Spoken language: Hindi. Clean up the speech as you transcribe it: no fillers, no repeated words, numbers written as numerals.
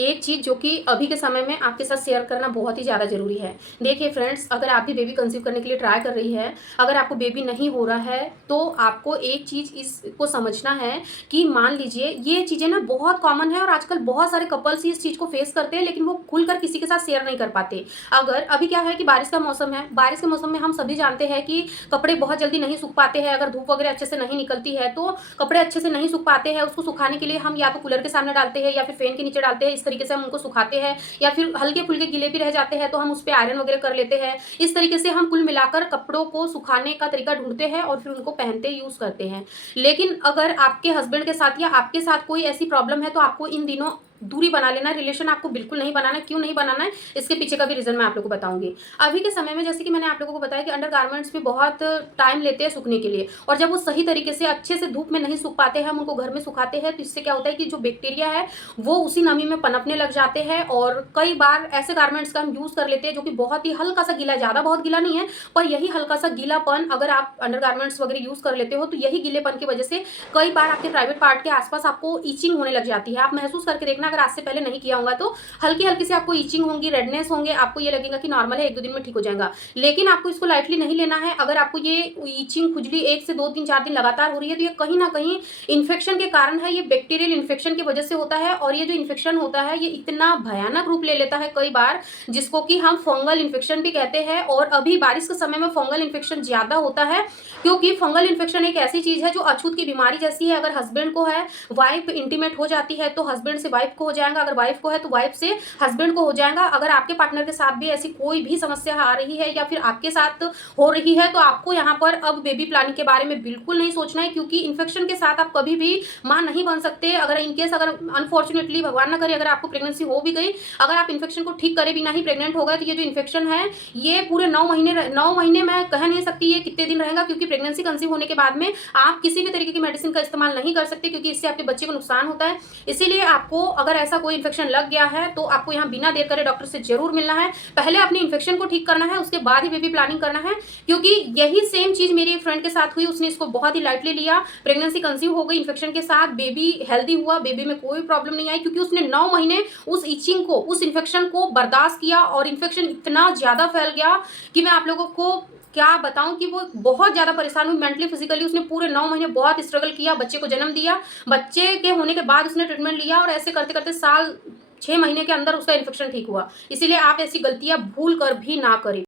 एक चीज़ जो कि अभी के समय में आपके साथ शेयर करना बहुत ही ज़्यादा ज़रूरी है। देखिए फ्रेंड्स, अगर आप भी बेबी कंसीव करने के लिए ट्राई कर रही है, अगर आपको बेबी नहीं हो रहा है, तो आपको एक चीज़ इसको समझना है कि मान लीजिए ये चीज़ें ना बहुत कॉमन है और आजकल बहुत सारे कपल्स ही इस चीज़ को फेस करते हैं, लेकिन वो खुलकर किसी के साथ शेयर नहीं कर पाते। अगर अभी क्या है कि बारिश का मौसम है, बारिश के मौसम में हम सभी जानते हैं कि कपड़े बहुत जल्दी नहीं सूख पाते हैं, अगर धूप वगैरह अच्छे से नहीं निकलती है, तो कपड़े अच्छे से नहीं सूख पाते हैं। उसको सुखाने के लिए हम या तो कूलर के सामने डालते हैं या फिर फैन के नीचे डालते हैं। इस तरीके से हम उनको सुखाते हैं, या फिर हल्के-फुल्के गीले भी रह जाते हैं तो हम उस पे आयरन वगैरह कर लेते हैं। इस तरीके से हम कुल मिलाकर कपड़ों को सुखाने का तरीका ढूँढते हैं और फिर उनको पहनते यूज़ करते हैं। लेकिन अगर आपके हस्बैंड के साथ या आपके साथ कोई ऐसी प्रॉब्लम है, तो आपको इन दिनों दूरी बना लेना है, रिलेशन आपको बिल्कुल नहीं बनाना है। क्यों नहीं बनाना है, इसके पीछे का भी रीज़न मैं आप लोगों को बताऊँगी। अभी के समय में जैसे कि मैंने आप लोगों को बताया कि अंडरगारमेंट्स भी बहुत टाइम लेते हैं सूखने के लिए, और जब वो सही तरीके से अच्छे से धूप में नहीं सूख पाते हैं, हम उनको घर में सुखाते हैं, तो इससे क्या होता है कि जो बैक्टीरिया है वो उसी नमी में पनपने लग जाते हैं। और कई बार ऐसे गारमेंट्स का हम यूज़ कर लेते हैं जो कि बहुत ही हल्का सा गीला है, ज़्यादा बहुत गीला नहीं है, पर यही हल्का सा गीलापन अगर आप अंडरगारमेंट्स वगैरह यूज़ कर लेते हो, तो यही गीलेपन की वजह से कई बार आपके प्राइवेट पार्ट के आसपास आपको ईचिंग होने लग जाती है। आप महसूस करके देखना, अगर आज से पहले नहीं किया होगा तो हल्की-हल्की सी आपको ईचिंग होंगी, रेडनेस होंगे, आपको ये लगेगा कि नॉर्मल है, 1-2 दिन में ठीक हो जाएगा। लेकिन आपको इसको लाइटली नहीं लेना है। अगर आपको ये ईचिंग, खुजली 1 से 2, 3, 4 दिन लगातार हो रही है, तो ये कहीं न कहीं इन्फेक्शन के कारण है। ये बैक्टीरियल इन्फेक्शन की वजह से होता है, और ये जो इन्फेक्शन होता है, ये इतना भयानक रूप ले लेता है कई बार, जिसको कि हम फंगल इन्फेक्शन भी कहते हैं। और अभी बारिश के समय में फंगल इन्फेक्शन ज़्यादा होता है, क्योंकि फंगल इन्फेक्शन एक ऐसी चीज़ है जो अछूत की बीमारी जैसी है। अगर हस्बैंड को है, वाइफ इंटीमेट हो जाती है, तो हस्बैंड से वाइफ को हो जाएगा, अगर वाइफ को है तो वाइफ से हस्बैंड को हो जाएगा। अगर आपके पार्टनर के साथ भी ऐसी कोई भी समस्या आ रही है या फिर आपके साथ हो रही है, तो आपको यहाँ पर अब बेबी प्लानिंग के बारे में बिल्कुल नहीं सोचना है, क्योंकि इन्फेक्शन के साथ आप कभी भी माँ नहीं बन सकते। अगर इनकेस, अगर अनफॉर्चुनेटली भगवान ना करे, अगर आपको प्रेगनेंसी हो भी गई, अगर आप इन्फेक्शन को ठीक करे बिना ही प्रेग्नेंट हो गए, तो ये जो इन्फेक्शन है ये पूरे 9 महीने मैं कह नहीं सकती ये कितने दिन रहेगा, क्योंकि प्रेगनेंसी कंसीव होने के बाद में आप किसी भी तरीके की मेडिसिन का इस्तेमाल नहीं कर सकते, क्योंकि इससे आपके बच्चे को नुकसान होता है। इसीलिए आपको अगर ऐसा कोई इन्फेक्शन लग गया है, तो आपको यहाँ बिना देर करे डॉक्टर से जरूर मिलना है। पहले अपने इन्फेक्शन को ठीक करना है, उसके बाद ही बेबी प्लानिंग करना है, क्योंकि यही सेम चीज मेरी एक फ्रेंड के साथ हुई। उसने इसको बहुत ही लाइटली लिया, प्रेगनेंसी कंसीव हो गई इन्फेक्शन के साथ, बेबी हेल्दी हुआ, बेबी में कोई प्रॉब्लम नहीं आई, क्योंकि उसने 9 महीने उस इचिंग को, उस इन्फेक्शन को बर्दाश्त किया। और इन्फेक्शन इतना ज्यादा फैल गया कि मैं आप लोगों को क्या बताऊं कि वो बहुत ज़्यादा परेशान हुई मेंटली, फिजिकली। उसने पूरे 9 महीने बहुत स्ट्रगल किया, बच्चे को जन्म दिया, बच्चे के होने के बाद उसने ट्रीटमेंट लिया, और ऐसे करते करते साल 6 महीने के अंदर उसका इन्फेक्शन ठीक हुआ। इसीलिए आप ऐसी गलतियां भूल कर भी ना करें।